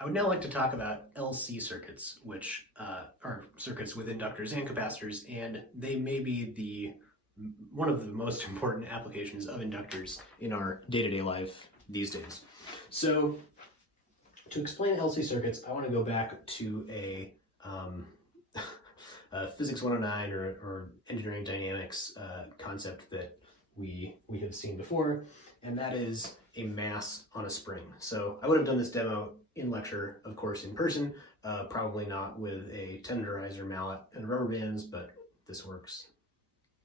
I would now like to talk about LC circuits, which are circuits with inductors and capacitors, and they may be one of the most important applications of inductors in our day-to-day life these days. So to explain LC circuits, I want to go back to a Physics 109 or engineering dynamics concept that we have seen before, and that is a mass on a spring. So I would have done this demo in lecture, of course, in person, probably not with a tenderizer mallet and rubber bands, but this works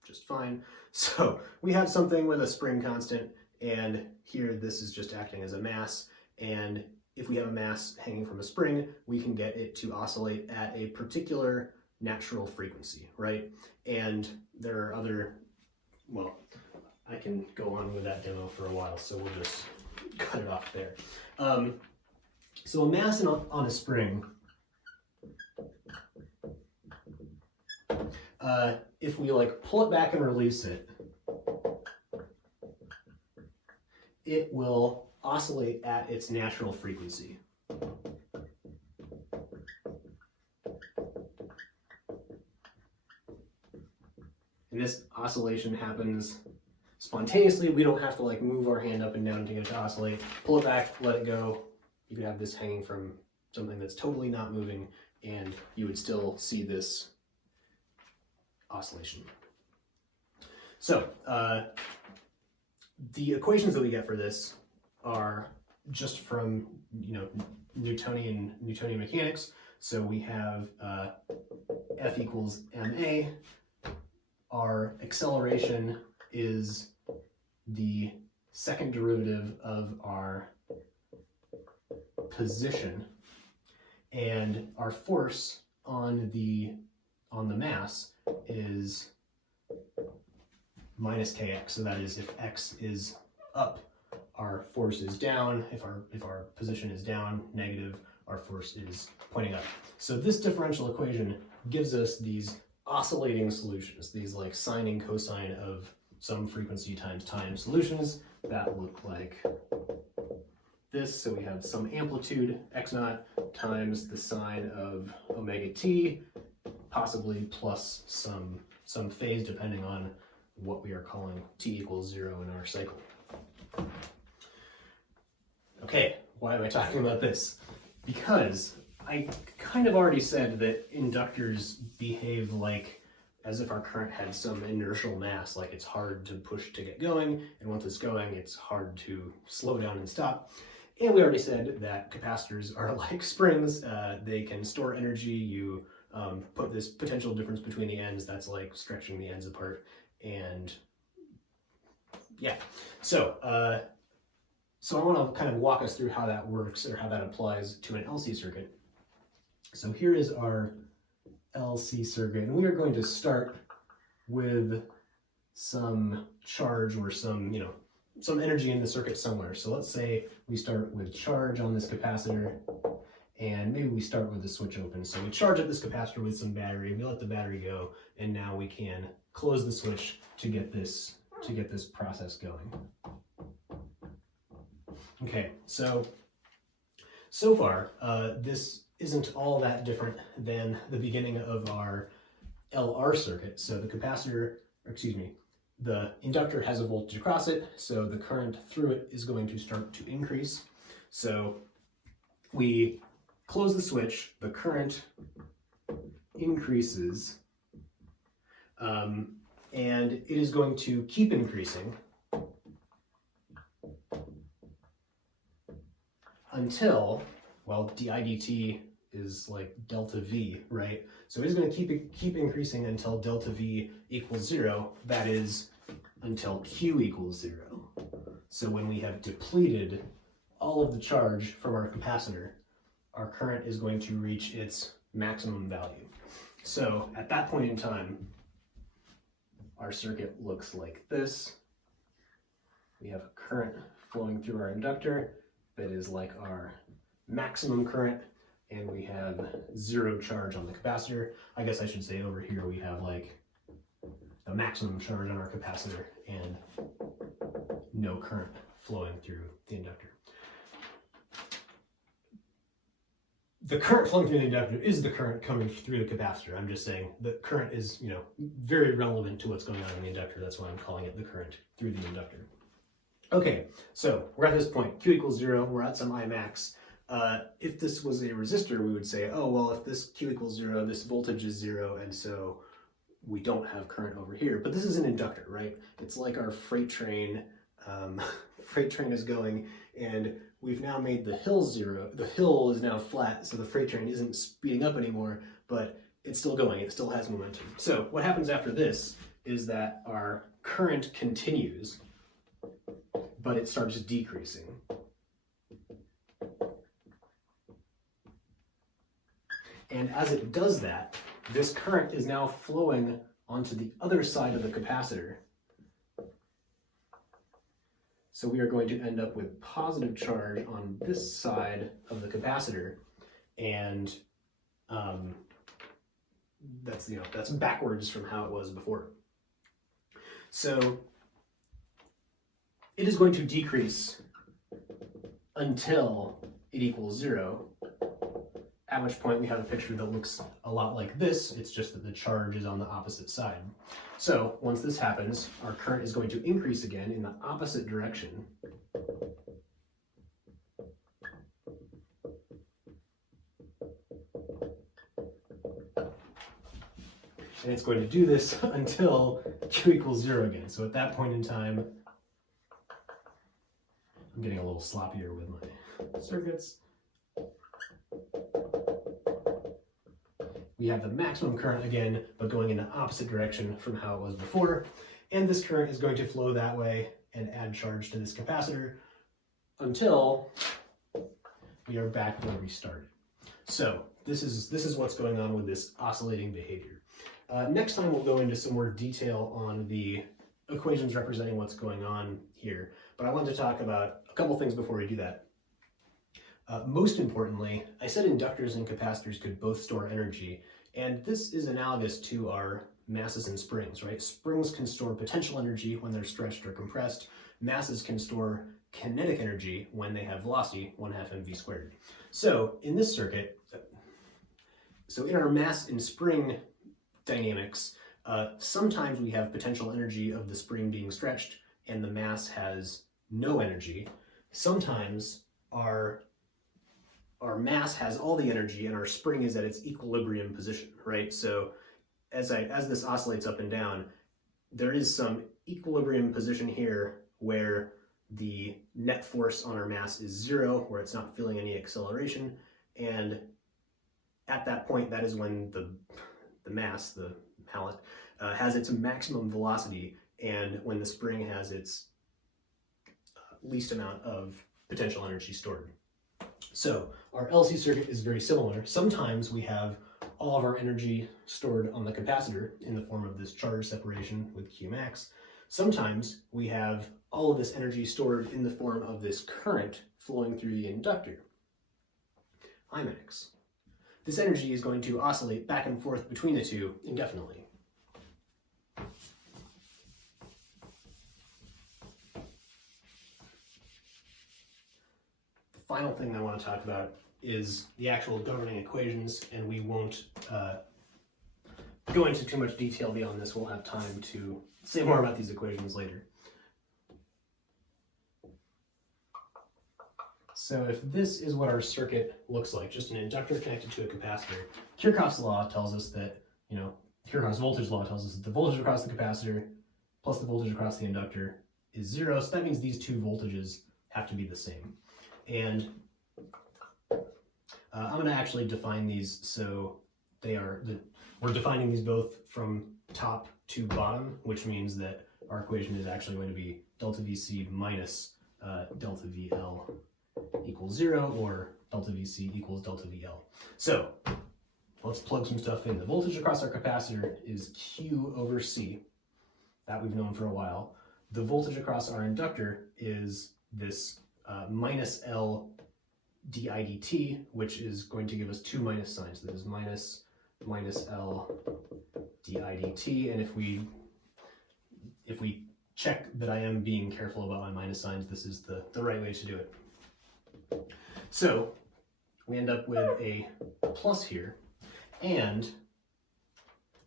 just fine. So we have something with a spring constant, and here this is just acting as a mass, and if we have a mass hanging from a spring, we can get it to oscillate at a particular natural frequency, right? And there are other, well, I can go on with that demo for a while, so we'll just cut it off there. So a mass on a spring, if we pull it back and release it, it will oscillate at its natural frequency. And this oscillation happens spontaneously. We don't have to move our hand up and down to get it to oscillate. Pull it back, let it go. You could have this hanging from something that's totally not moving, and you would still see this oscillation. So the equations that we get for this are just from Newtonian mechanics. So we have F equals ma. Our acceleration is the second derivative of our position, and our force on the mass is minus kx. So that is, if x is up, our force is down. If our position is down, negative, our force is pointing up. So this differential equation gives us these oscillating solutions, these sine and cosine of some frequency times time solutions that look like this. So we have some amplitude x naught times the sine of omega t, possibly plus some phase depending on what we are calling t equals 0 in our cycle. Okay, why am I talking about this? Because I kind of already said that inductors behave as if our current had some inertial mass, it's hard to push to get going, and once it's going, it's hard to slow down and stop. And we already said that capacitors are like springs. They can store energy. You put this potential difference between the ends, that's like stretching the ends apart, and yeah. So I want to kind of walk us through how that works, or how that applies to an LC circuit. So here is our LC circuit, and we are going to start with some charge or some energy in the circuit somewhere. So let's say we start with charge on this capacitor, and maybe we start with the switch open. So we charge up this capacitor with some battery, we let the battery go, and now we can close the switch to get this process going. Okay, so far, this isn't all that different than the beginning of our LR circuit. So the inductor has a voltage across it, so the current through it is going to start to increase. So we close the switch, the current increases, and it is going to keep increasing until, well, di dt is like delta V, right? So it is going to keep increasing until delta V equals 0. That is until Q equals 0. So when we have depleted all of the charge from our capacitor, our current is going to reach its maximum value. So at that point in time, our circuit looks like this. We have a current flowing through our inductor that is like our maximum current, and we have 0 charge on the capacitor. I guess I should say over here we have the maximum charge on our capacitor and no current flowing through the inductor. the current flowing through the inductor is the current coming through the capacitor. I'm just saying the current is, very relevant to what's going on in the inductor. That's why I'm calling it the current through the inductor. Okay, so we're at this point, Q equals 0, we're at some I max. If this was a resistor, we would say, oh, well, if this Q equals 0, this voltage is 0, and so we don't have current over here. But this is an inductor, right? It's like our freight train. Freight train is going, and we've now made the hill 0. The hill is now flat, so the freight train isn't speeding up anymore, but it's still going. It still has momentum. So what happens after this is that our current continues, but it starts decreasing. And as it does that, this current is now flowing onto the other side of the capacitor. So we are going to end up with positive charge on this side of the capacitor, and that's backwards from how it was before. So it is going to decrease until it equals 0, at which point we have a picture that looks a lot like this. It's just that the charge is on the opposite side. So once this happens, our current is going to increase again in the opposite direction. And it's going to do this until Q equals 0 again. So at that point in time, I'm getting a little sloppier with my circuits. We have the maximum current again, but going in the opposite direction from how it was before. And this current is going to flow that way and add charge to this capacitor until we are back where we started. So this is what's going on with this oscillating behavior. Next time we'll go into some more detail on the equations representing what's going on here, but I wanted to talk about a couple things before we do that. Most importantly, I said inductors and capacitors could both store energy, and this is analogous to our masses and springs, right? Springs can store potential energy when they're stretched or compressed. Masses can store kinetic energy when they have velocity, 1/2 mv squared. So in this circuit, so in our mass and spring dynamics, sometimes we have potential energy of the spring being stretched and the mass has no energy. Sometimes our mass has all the energy and our spring is at its equilibrium position, right? So as this oscillates up and down, there is some equilibrium position here where the net force on our mass is 0, where it's not feeling any acceleration, and at that point, that is when the mass, the mallet, has its maximum velocity, and when the spring has its least amount of potential energy stored. So our LC circuit is very similar. Sometimes we have all of our energy stored on the capacitor in the form of this charge separation with Q max. Sometimes we have all of this energy stored in the form of this current flowing through the inductor, I max. This energy is going to oscillate back and forth between the two indefinitely. The final thing I want to talk about is the actual governing equations, and we won't go into too much detail beyond this. We'll have time to say more about these equations later. So if this is what our circuit looks like, just an inductor connected to a capacitor, Kirchhoff's law tells us that, Kirchhoff's voltage law tells us that the voltage across the capacitor plus the voltage across the inductor is 0. So that means these two voltages have to be the same. And I'm going to actually define these so we're defining these both from top to bottom, which means that our equation is actually going to be delta VC minus delta VL equals 0, or delta VC equals delta VL. So let's plug some stuff in. The voltage across our capacitor is Q over C. That we've known for a while. The voltage across our inductor is this minus L di dt, which is going to give us two minus signs. This is minus L di dt, and if we check that I am being careful about my minus signs, this is the right way to do it. So we end up with a plus here, and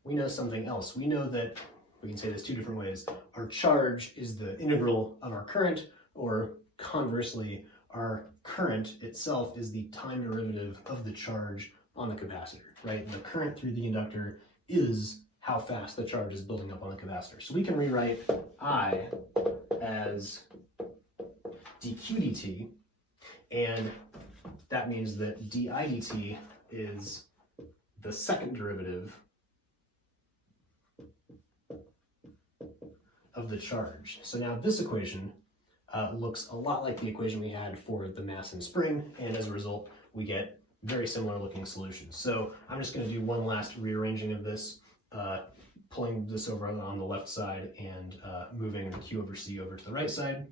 we know something else. We know that, we can say this two different ways. Our charge is the integral of our current, or conversely, our current itself is the time derivative of the charge on the capacitor, right? The current through the inductor is how fast the charge is building up on the capacitor. So we can rewrite I as dq dt, and that means that di dt is the second derivative of the charge. So now this equation looks a lot like the equation we had for the mass and spring, and as a result, we get very similar looking solutions. So I'm just going to do one last rearranging of this, pulling this over on the left side and moving Q over C over to the right side.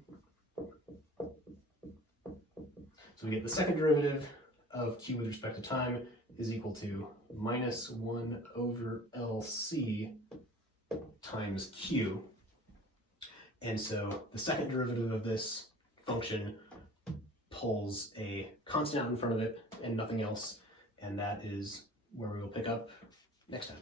So we get the second derivative of Q with respect to time is equal to minus 1 over LC times Q. And so the second derivative of this function pulls a constant out in front of it and nothing else, and that is where we will pick up next time.